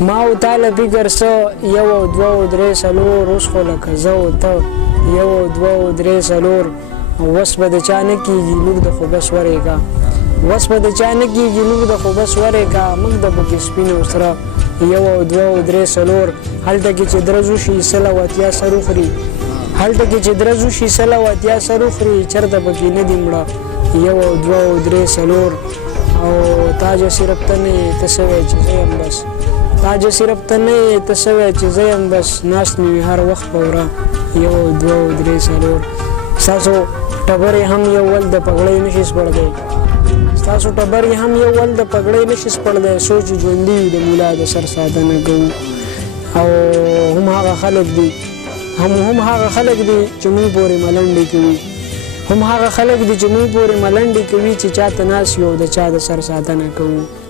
ما او تعالی فکر څه یو او دوه او درې څلور اوس خو لکه زه او ته یو او دوه او درې څلور وس به د چا نه کېږي لور د خو بس ورېږه وس به د چا نه کېږي لور د خو بس ورېږه موږ د پکې سپین او سره یو او دوه او درې څلور هلته کې چې درز وشي سل او اتیا سر وخوري هلته کې چې درز وشي سل او اتیا سر وخوري چېرته پکې نه دي مړه یو او دوه او درې څلور او تاجه صرف ته نه یې ته څه وایې چې زه یم بس تاجه صرف ته نه یې ته څه وایې چې زه یم بس ناست مې وي هر وخت په وره یو او دوه او درې څلور ستاسو ټبرې هم یو ول د پګړۍ نشي سپړدی ستاسو ټبرې هم یو ول د پګړۍ نشي سپړدی سوچ ژوندي د مولا د سر ساتنه کوو او هم هغه خلک دي هم هغه خلک دي چې موږ پورې ملنډې کوي هم هغه خلک دي چې موږ پورې ملنډې کوي چې چاته ناست یو د چا د سر ساتنه کوو